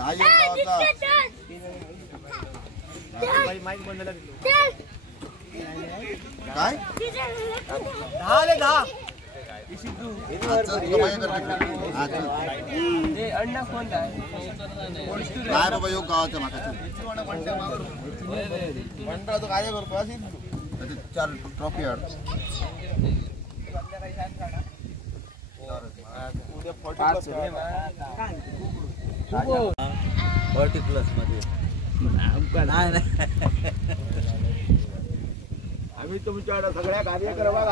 काय 10 काय बाबा योग गावाचं माका मंडळाचं कार्य करतो असेल 4 ट्रॉफी आड प्लस मध्ये आम्ही तुमच्याकडे सगळ्या कार्यक्रमात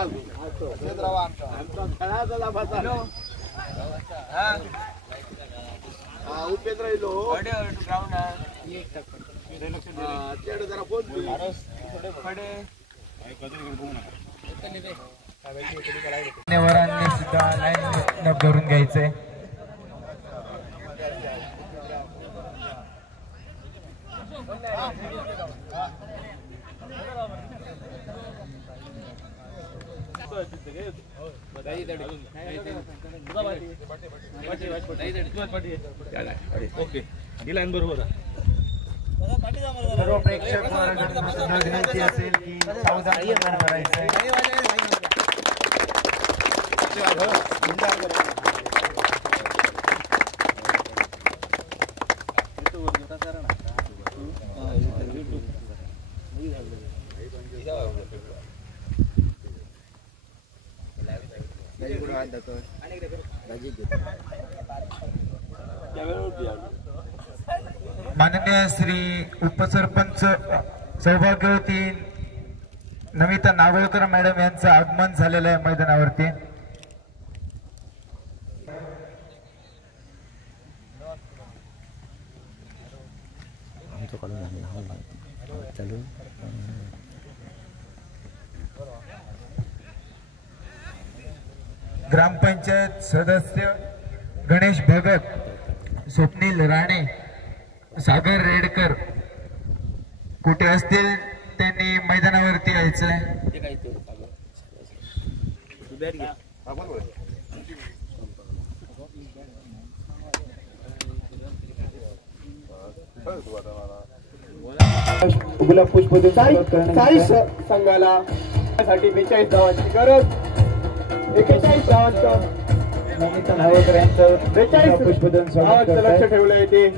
आलो उपेंद्र येलो जरा फोन मान्यवरांनी सुद्धा लाईन धरून घ्यायचंय. ओके ही लाईन बरोबर आहे. सर्व प्रेक्षक विनंती असेल की सावधानी करायचंय. माननीय श्री उपसरपंच सौभाग्यवती नमिता नागोळकर मॅडम यांचं आगमन झालेलं आहे मैदानावरती. ग्रामपंचायत सदस्य गणेश भगत, स्वप्नील राणे, सागर रेडकर कुठे असतील त्यांनी मैदानावरती यायचंय. गुलाब पुष्प संघाला 42 धावांची गरज. 41 धावांचं नमिता नागोळकर यांचं 42 पुष्पदन स्वागत लक्ष ठेवलं येते.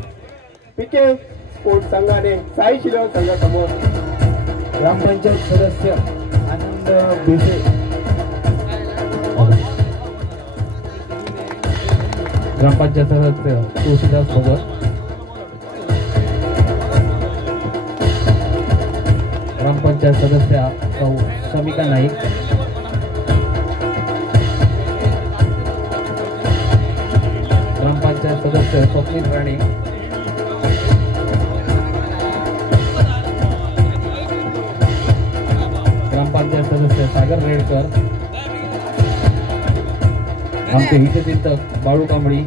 पीके स्पोर्ट्स संघाने साई शिलवण संघासमोर ग्रामपंचायत सदस्य आनंद भिसे, ग्रामपंचायत सदस्य तुळशीदास भगत, ग्रामपंचायत सदस्य समिका नाईक, ग्रामपंचायत सदस्य स्वप्नील राणे, ग्रामपंचायत सदस्य सागर रेडकर, आमचे हितचिंतक बाळू कांबळी,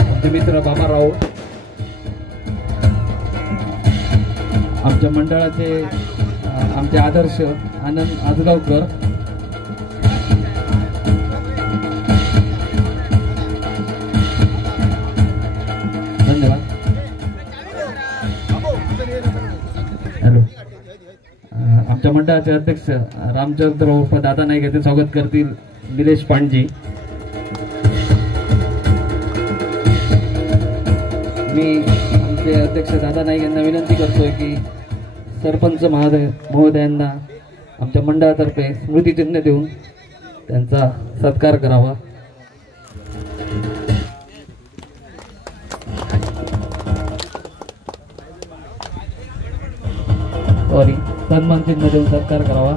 आमचे मित्र बाबा राऊत, आमच्या मंडळाचे आमचे आदर्श आनंद आजगावकर, धन्यवाद. हॅलो, आमच्या मंडळाचे अध्यक्ष रामचंद्र उर्फ दादा नाईक यांचे स्वागत करतील निलेश पांडजी. मी आमचे अध्यक्ष दादा नाईक यांना विनंती करतोय की सरपंच महोदयांना आमच्या मंडळातर्फे स्मृतिचिन्ह देऊन त्यांचा सत्कार करावा. सन्मान चिन्ह देऊन सत्कार करावा.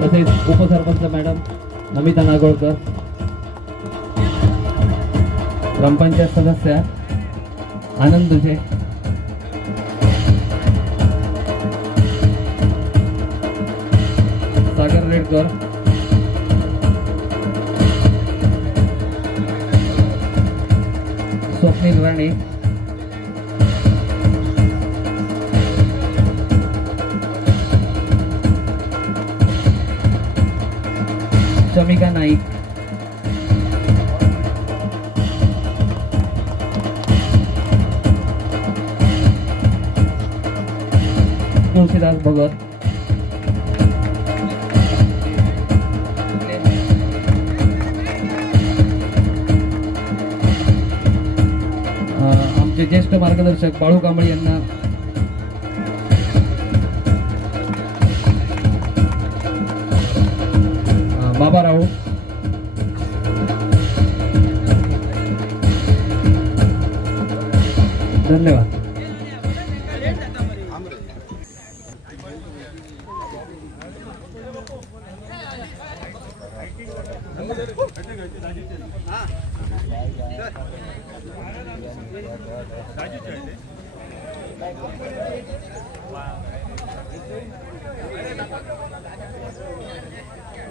तसेच उपसरपंच मॅडम नमिता नागोळकर, ग्रामपंचायत सदस्य आनंद दुजे, सागर रेडकर, स्वप्नील राणे, शमिका नाईक, तुळशीदास भगत, आमचे ज्येष्ठ मार्गदर्शक बाळू कांबळे यांना बाबाराव, धन्यवाद.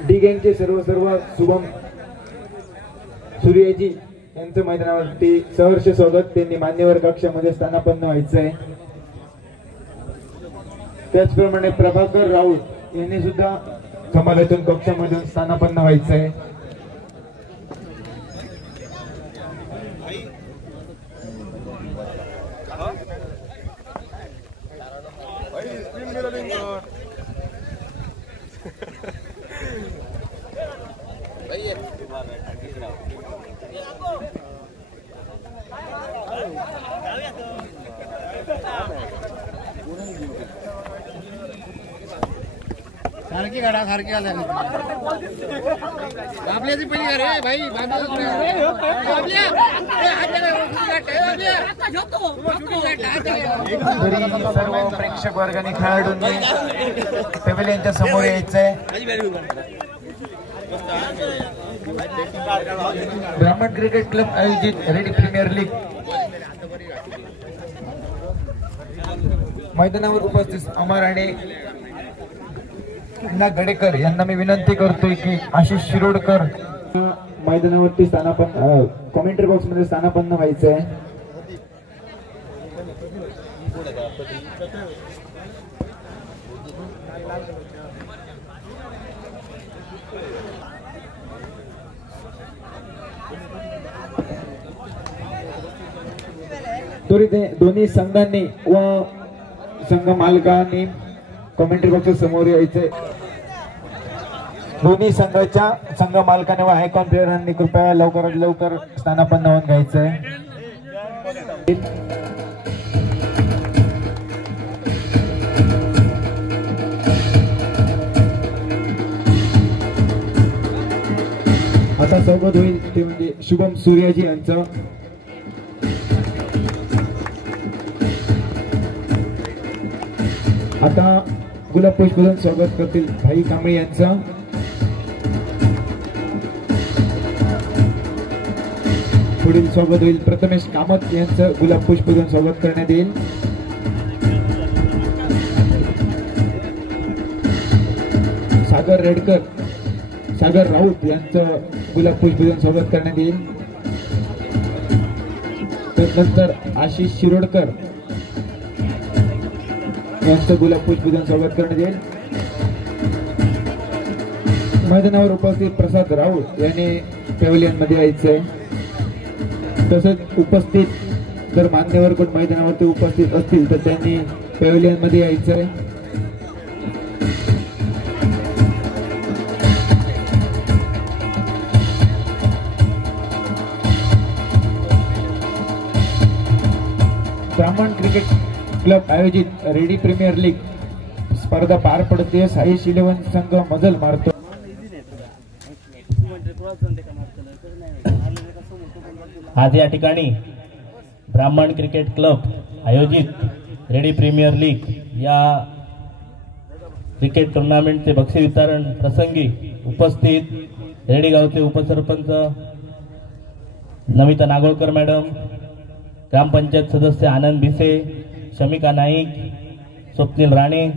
डी गँगचे सर्व शुभम सूर्यजी यांचं मैदानावरती सहर्ष स्वागत. त्यांनी मान्यवर कक्षामध्ये स्थानापन्न व्हायचं आहे. त्याचप्रमाणे प्रभाकर राऊत यांनी सुद्धा समालोचन कक्षामधून स्थानापन्न व्हायचं आहे. सारखी गाडा सारखी आल्या आपल्याची पहिली गाडी आहे भाई तरी सर्व प्रेक्षक वर्गाने खेळाडूंनी पेव्हिलियनच्या समोर यायचंय. ब्राह्मण क्रिकेट क्लब आयोजित रेडी प्रीमियर लीग मैदानावर उपस्थित अमर आणि गडेकर यांना मी विनंती करतोय की आशिष शिरोडकर मैदानावरती स्थानापन्न कॉमेंट्री बॉक्स मध्ये स्थानापन्न व्हायचंय. तरी ते दोन्ही संघांनी व संघ मालकांनी कॉमेंट्री बॉक्स समोर यायचे. दोन्ही संघ मालकाने व हायकॉन प्लेयरांनी कृपया लवकरात लवकर स्थानापन्न होऊन घ्यायचंय. आता स्वागत होईल ते म्हणजे शुभम सूर्यजी यांचं. आता गुलाब पुष्पदन स्वागत करतील भाई कांबळे यांचं. पुढील स्वागत होईल प्रथमेश कामत यांचं. गुलाब पुष्पदन स्वागत करण्यात येईल. सागर रेडकर, सागर राऊत यांचं गुलाब पुष्पदन स्वागत करण्यात येईल. त्यानंतर आशिष शिरोडकर यांचं गुलाब पुष्पदन स्वागत करण्यात येईल. मैदानावर उपस्थित प्रसाद राऊत यांनी पॅव्हिलियन मध्ये यायचंय. तसंच उपस्थित जर मान्यवर कोण मैदानावरती उपस्थित असतील तर त्यांनी पॅव्हिलियन मध्ये यायचंय. ब्राह्मण क्रिकेट क्लब आयोजित रेडी प्रीमियर लीग स्पर्धा पार पडते. साईश 11 संघ मजल मारतो. आज या ठिकाणी ब्राह्मण क्रिकेट क्लब आयोजित रेडी प्रीमियर लीग या क्रिकेट टुर्नामेंटचे बक्षीस वितरण प्रसंगी उपस्थित रेडी गावचे उपसरपंच नमिता नागोळकर मॅडम, ग्रामपंचायत सदस्य आनंद भिसे, शमिका नाईक, स्वप्नील राणे,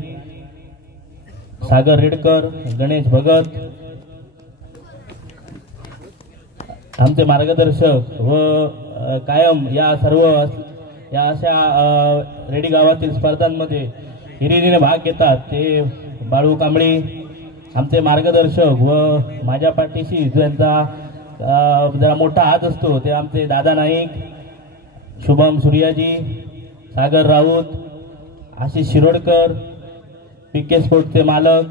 सागर रेडकर, गणेश भगत, आमचे मार्गदर्शक व कायम या सर्व या अशा रेडी गावातील स्पर्धांमध्ये हिरिरीने भाग घेतात ते बाळू कांबळे, आमचे मार्गदर्शक व माझ्या पाठीशी ज्यांचा जरा मोठा हात असतो ते आमचे दादा नाईक, शुभम सूर्याजी, सागर राऊत, आशिष शिरोडकर, पीके स्पोर्टचे मालक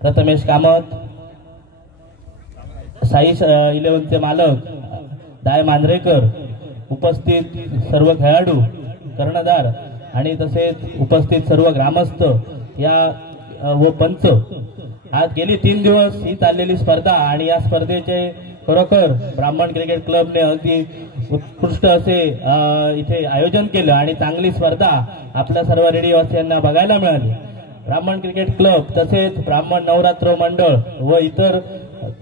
प्रथमेश कामत, साई 11चे मालक दाय मांजरेकर, उपस्थित सर्व खेळाडू, कर्णधार आणि तसेच उपस्थित सर्व ग्रामस्थ या व पंच. आज गेली 3 दिवस ही चाललेली स्पर्धा आणि या स्पर्धेचे खरोखर ब्राह्मण क्रिकेट क्लबने अगदी उत्कृष्ट असे इथे आयोजन केलं आणि चांगली स्पर्धा आपल्या सर्व रेडिओवासियांना बघायला मिळाली. ब्राह्मण क्रिकेट क्लब तसेच ब्राह्मण नवरात्र मंडळ व इतर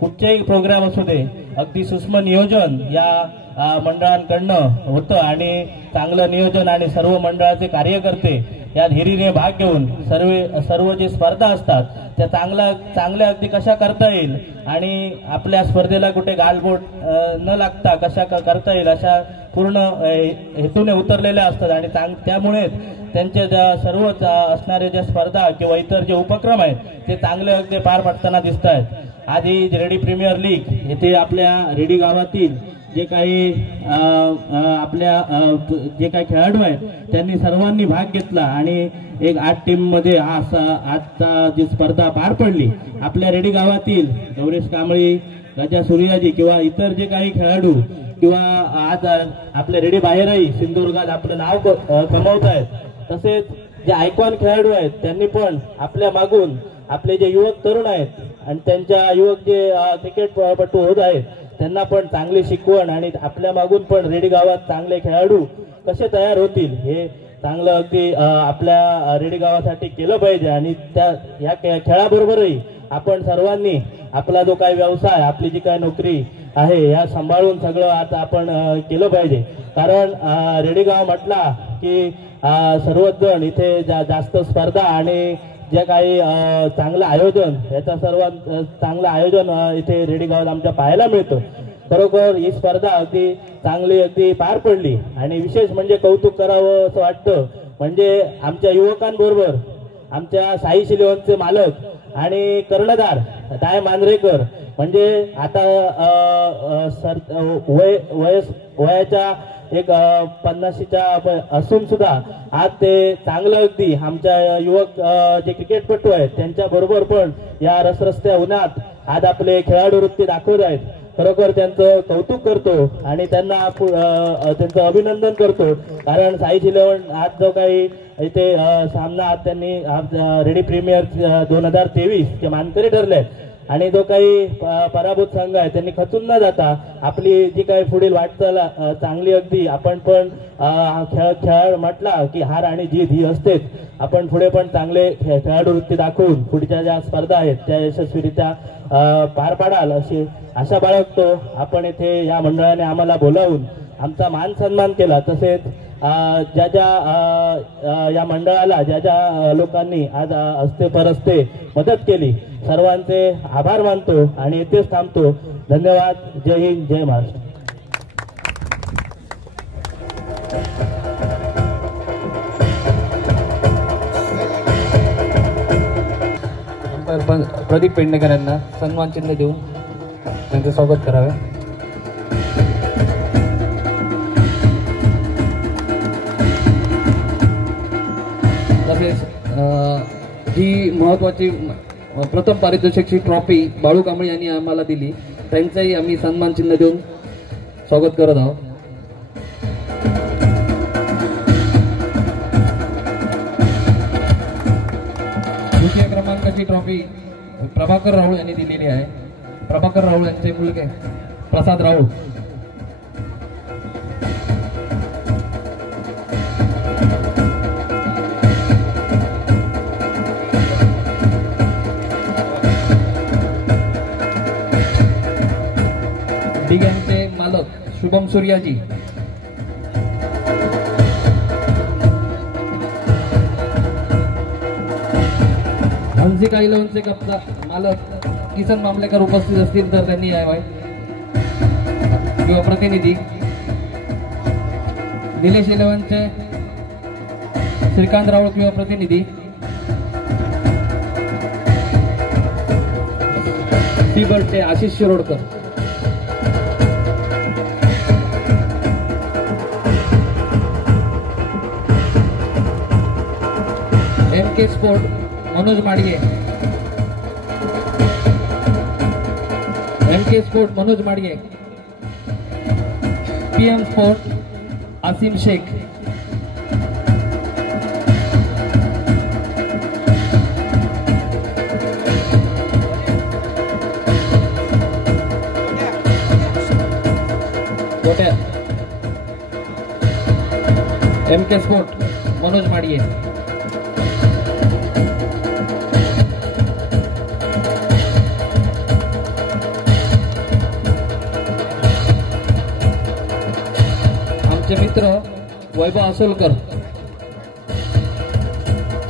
कुठचेही प्रोग्राम असू दे अगदी सूक्ष्म नियोजन या मंडळांकडनं होतं आणि चांगलं नियोजन आणि सर्व मंडळाचे कार्यकर्ते या हिरीने भाग घेऊन सर्व जे स्पर्धा असतात त्या चांगल्या अगदी कशा करता येईल आणि आपल्या स्पर्धेला कुठे गालबोट न लागता कशा करता येईल अशा पूर्ण हेतूने उतरलेल्या असतात आणि त्यामुळे त्यांचे ज्या सर्वच असणारे ज्या स्पर्धा किंवा इतर जे उपक्रम आहेत ते चांगले अगदी पार पडताना दिसत आहेत. आज ही रेडी प्रीमियर लीग येथे आपल्या रेडी गावातील जे काही आपल्या जे काही खेळाडू आहेत त्यांनी सर्वांनी भाग घेतला आणि एक 8 टीम मध्ये आजचा जी स्पर्धा पार पडली. आपल्या रेडी गावातील गौरेश कांबळी, राजा सूर्याजी किंवा इतर जे काही खेळाडू किंवा आज आपल्या रेडी बाहेरही सिंधुदुर्गात आपलं नाव कमवत आहेत. तसेच जे आयकॉन खेळाडू आहेत त्यांनी पण आपल्या मागून आपले जे युवक तरुण आहेत आणि त्यांच्या युवक जे क्रिकेटपटू होत आहेत त्यांना पण चांगली शिकवण आणि आपल्या मागून पण रेडी गावात चांगले खेळाडू कसे तयार होतील हे चांगलं अगदी आपल्या रेडी गावासाठी केलं पाहिजे आणि या खेळाबरोबरही आपण सर्वांनी आपला जो काही व्यवसाय आपली जी काही नोकरी आहे या सांभाळून सगळं आता आपण केलं पाहिजे. कारण रेडी गाव म्हटला की सर्वच जण इथे जास्त स्पर्धा आणि जे काही चांगलं आयोजन याचा सर्वात चांगलं आयोजन इथे रेडी गावात आमच्या पाहायला मिळतं. खरोखर ही स्पर्धा अगदी चांगली अगदी पार पडली आणि विशेष म्हणजे कौतुक करावं असं वाटतं म्हणजे आमच्या युवकांबरोबर आमच्या साई 11चे मालक आणि कर्णधार दाय मांजरेकर म्हणजे आता वयाच्या एक 50च्या असून सुद्धा आज ते चांगलं अगदी आमच्या युवक जे क्रिकेटपटू आहेत त्यांच्या बरोबर पण या रसरस्त्या उन्हात आज आपले खेळाडू वृत्ती दाखवत आहेत. खरोखर त्यांचं कौतुक करतो आणि त्यांना त्यांचं अभिनंदन करतो कारण साई 11 आज जो काही इथे सामना आज त्यांनी रेडी प्रीमियर 2023 चे मानकरी ठरले आणि जो काही पराभूत संघ आहे त्यांनी खचून न जाता आपली जी काही पुढील वाटचाल चांगली अगदी आपण पण खेळ म्हटला की हार आणि जीत ही असतेच. आपण पुढे पण चांगले खेळाडू वृत्ती दाखवून पुढच्या ज्या स्पर्धा आहेत त्या यशस्वीरित्या पार पाडाल अशी आशा बाळगतो. आपण इथे या मंडळाने आम्हाला बोलावून आमचा मान सन्मान केला. तसेच या मंडळाला ज्या लोकांनी आज हस्ते परस्ते मदत केली सर्वांचे आभार मानतो आणि इथेच थांबतो. धन्यवाद. जय हिंद, जय महाराष्ट्र. प्रदीप पेडणेकर यांना सन्मान चिन्ह देऊन त्यांचे स्वागत करावे. तसेच ही महत्वाची प्रथम पारितोषिकची ट्रॉफी बाळू कांबळे यांनी आम्हाला दिली त्यांचंही आम्ही सन्मान चिन्ह देऊन स्वागत करत आहोत. द्वितीय क्रमांकाची ट्रॉफी प्रभाकर राऊळ यांनी दिलेली आहे. प्रभाकर राऊळ यांचे मुलगे प्रसाद राऊळ. डिग्यांचे मालक शुभम सूर्याजी. हंसिका 11चे कप्तान मालक किसन मामलेकर उपस्थित असतील तर त्यांनी यावे किंवा प्रतिनिधी. निलेश 11चे श्रीकांत राऊळ किंवा प्रतिनिधी. Happy birthday Ashish Shirodkar. MK sport Manoj Madge. MK sport Manoj Madge. PM sport Asim Shaikh. MK sport Manoj Madge. आमचे मित्र Vaibhav Asolkar.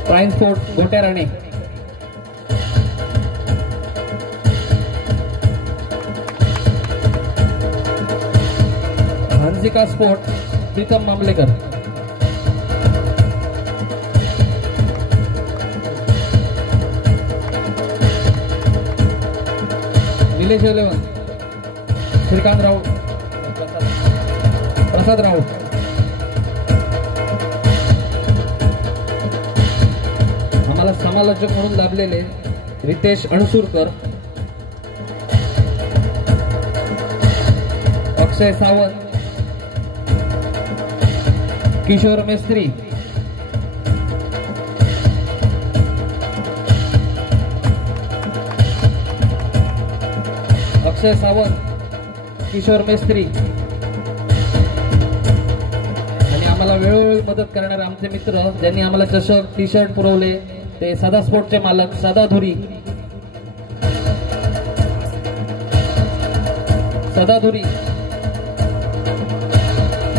Prime sport Gotya Rane. Hansika sport Pritam Mamlekar. Nilesh 11 Shrikant Raut. Prasad Raut. आम्हाला समालोचक म्हणून लाभलेले रितेश अणसूरकर. अक्षय सावंत. किशोर मेस्त्री. अक्षय सावंत, किशोर मेस्त्री आणि आम्हाला वेळोवेळी मदत करणारे आमचे मित्र ज्यांनी आम्हाला चषक टी शर्ट पुरवले ते सदा स्पोर्टचे मालक सदा धुरी.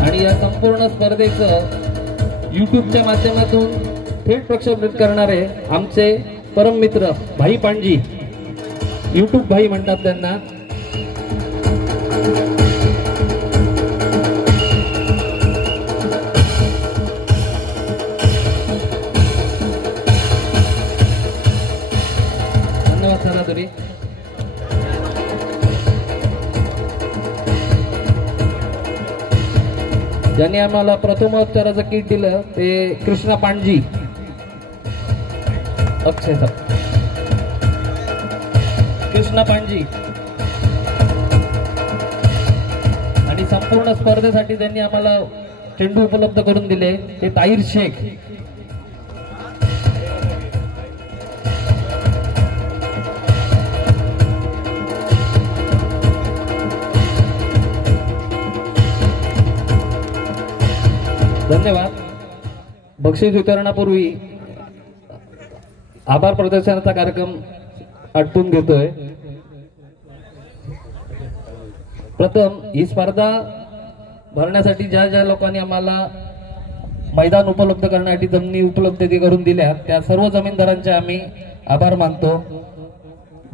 आणि या संपूर्ण स्पर्धेचं युट्यूबच्या माध्यमातून थेट प्रक्षेपण करणारे आमचे परम मित्र भाई पांजी. युट्यूब भाई म्हणतात त्यांना. धन्यवाद सदाधुरी. ज्यांनी आम्हाला प्रथमोपचाराचं किट दिलं ते कृष्णा पांडजी. अक्षय सर कृष्णा पांडजी. आणि संपूर्ण स्पर्धेसाठी त्यांनी आम्हाला चेंडू उपलब्ध करून दिले ते ताहिर शेख. धन्यवाद. बक्षीस वितरणापूर्वी आभार प्रदर्शनाचा कार्यक्रम आटपून घेतोय. प्रथम ही स्पर्धा भरण्यासाठी ज्या ज्या लोकांनी आम्हाला मैदान उपलब्ध करण्यासाठी जमिनी उपलब्ध करून दिल्या त्या सर्व जमीनदारांचे आम्ही आभार मानतो.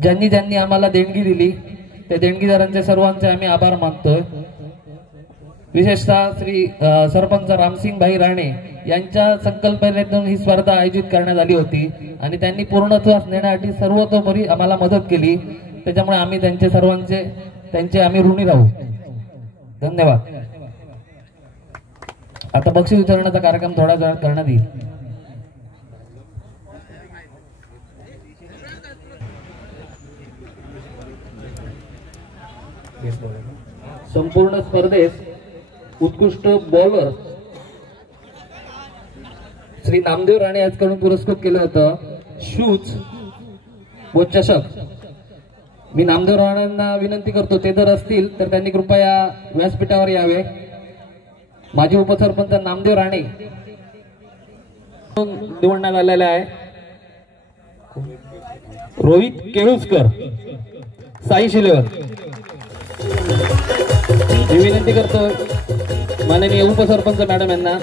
ज्यांनी ज्यांनी आम्हाला देणगी दिली त्या देणगीदारांचे सर्वांचे आम्ही आभार मानतोय. विशेषतः श्री सरपंच रामसिंग भाई राणे यांच्या संकल्पनेतून ही स्पर्धा आयोजित करण्यात आली होती आणि त्यांनी पूर्णत्वास नेण्यासाठी सर्वतोपरी आम्हाला मदत केली. त्याच्यामुळे आम्ही त्यांचे सर्वांचे त्यांचे आम्ही ऋणी राहू. धन्यवाद. आता बक्षीस वितरणाचा कार्यक्रम थोडा वेळ करण्यात येईल. संपूर्ण स्पर्धेत उत्कृष्ट बॉलर श्री नामदेव राणे यांच्याकडून पुरस्कृत केलं होतं शूज व चषक. मी नामदेव राणेंना विनंती करतो ते जर असतील तर त्यांनी कृपया व्यासपीठावर यावे. माजी उपसरपंच नामदेव राणे निवडण्यात आलेले आहे. रोहित केळुसकर, साई शिलेवर. मी विनंती करतो माननीय उपसरपंच मॅडम यांना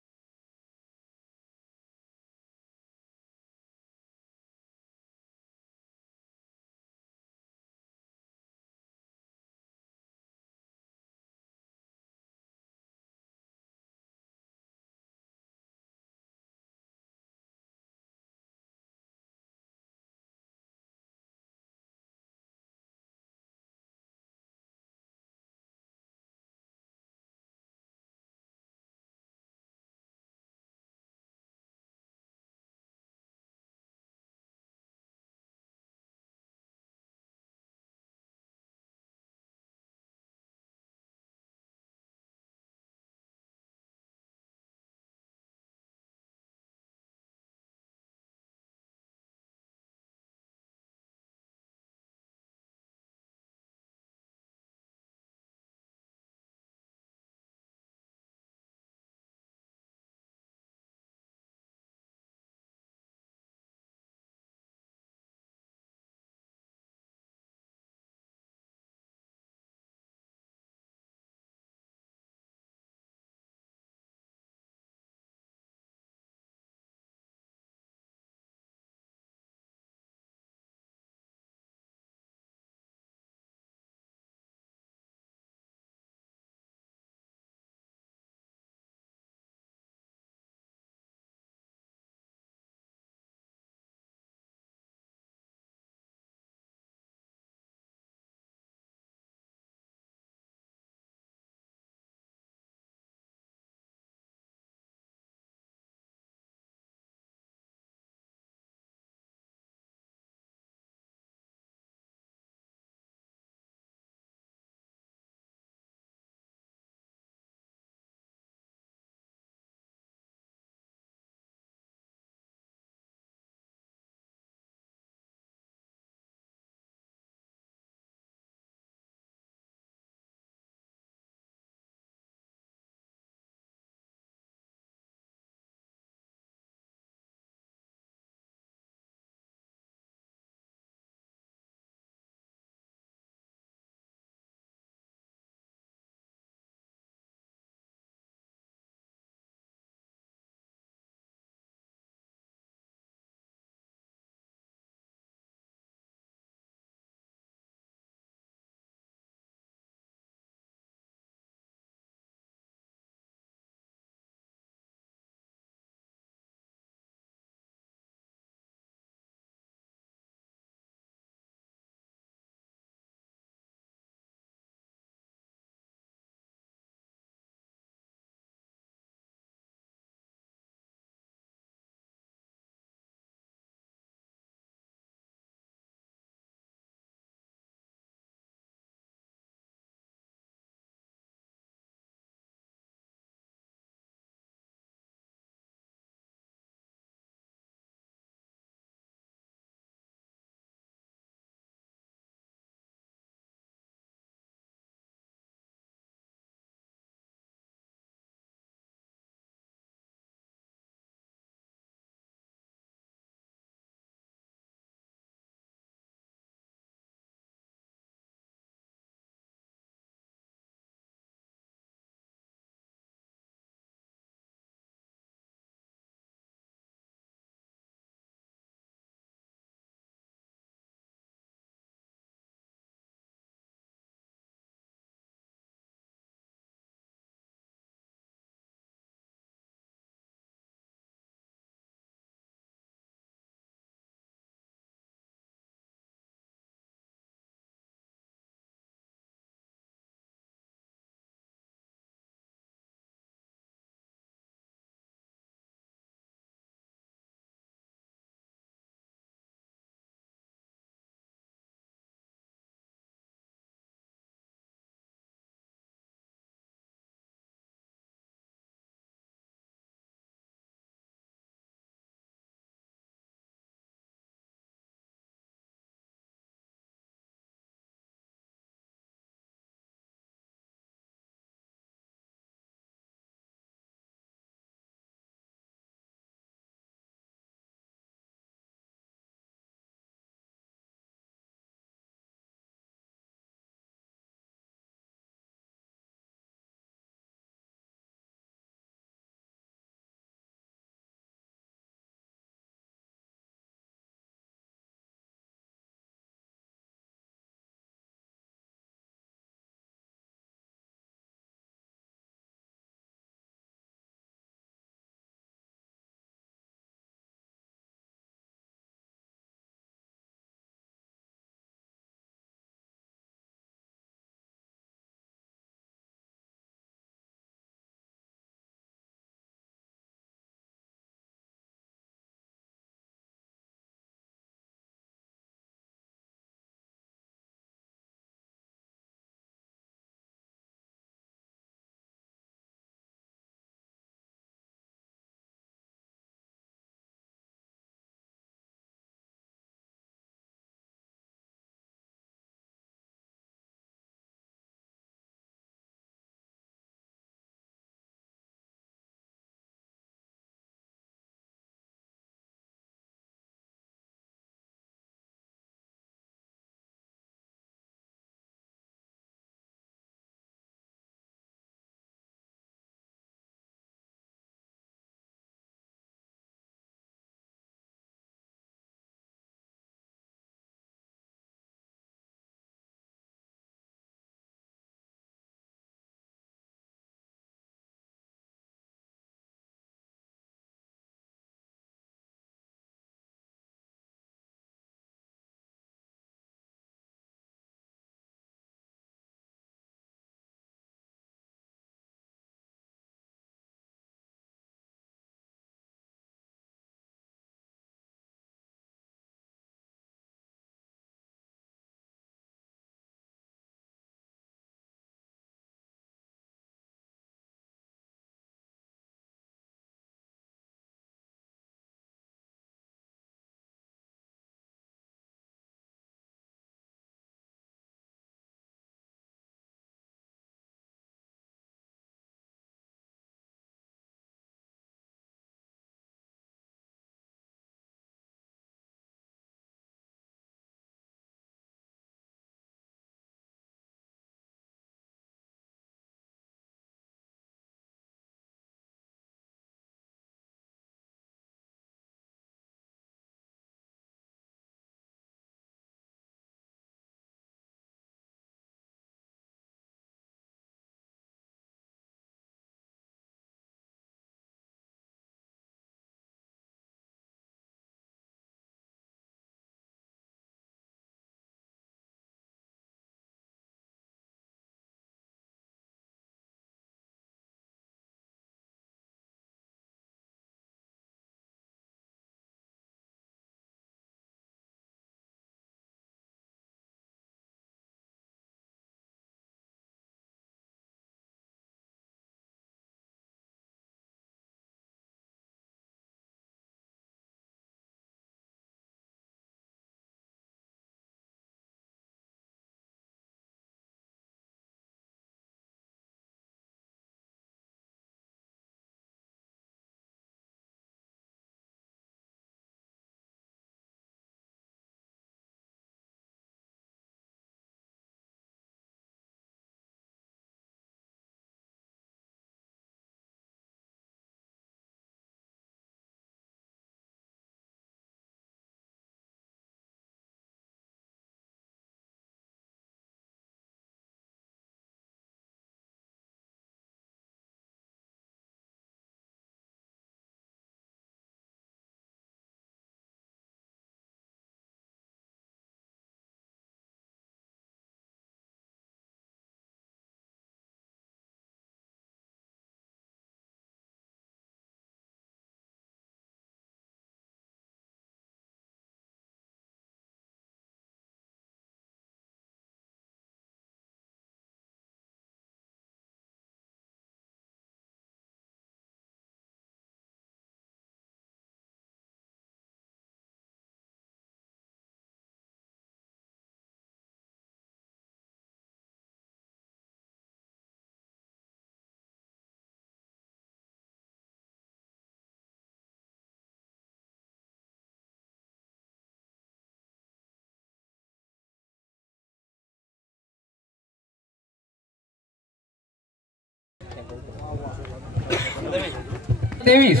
23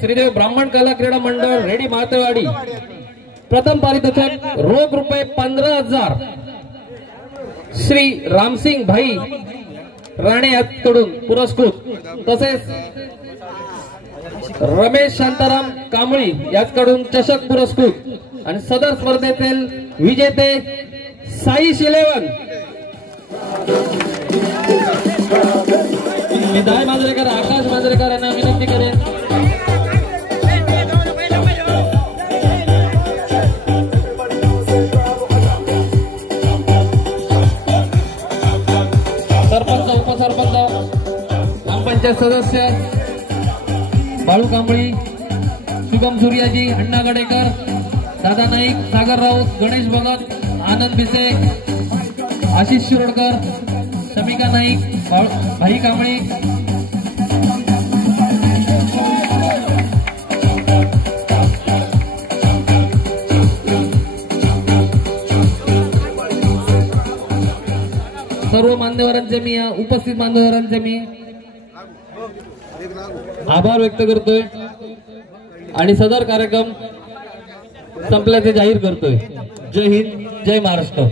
श्रीदेव ब्राह्मण कला क्रीडा मंडळ रेडी मातेवाडी प्रथम पारितोषिक रोख रुपये 15,000 श्री रामसिंग भाई राणे यांच्याकडून पुरस्कृत तसेच रमेश शांताराम कांबळी याचकडून चषक पुरस्कृत आणि सदर स्पर्धेतील विजेते साईश 11 मी दाय मांजरेकर आकाश मांजरेकर यांना विनंती करेन सरपंच उपसरपंच ग्रामपंचायत सदस्य बाळू कांबळी शुभम सूर्याजी अण्णा गडेकर दादा नाईक सागर राऊत गणेश भगत आनंद भिसे आशिष शिरोडकर शमिका नाईक भाई कांबळे सर्व मान्यवरांचे मी उपस्थित मान्यवरांचे मी आभार व्यक्त करतोय आणि सदर कार्यक्रम संपल्याचे जाहीर करतोय. जय हिंद, जय महाराष्ट्र.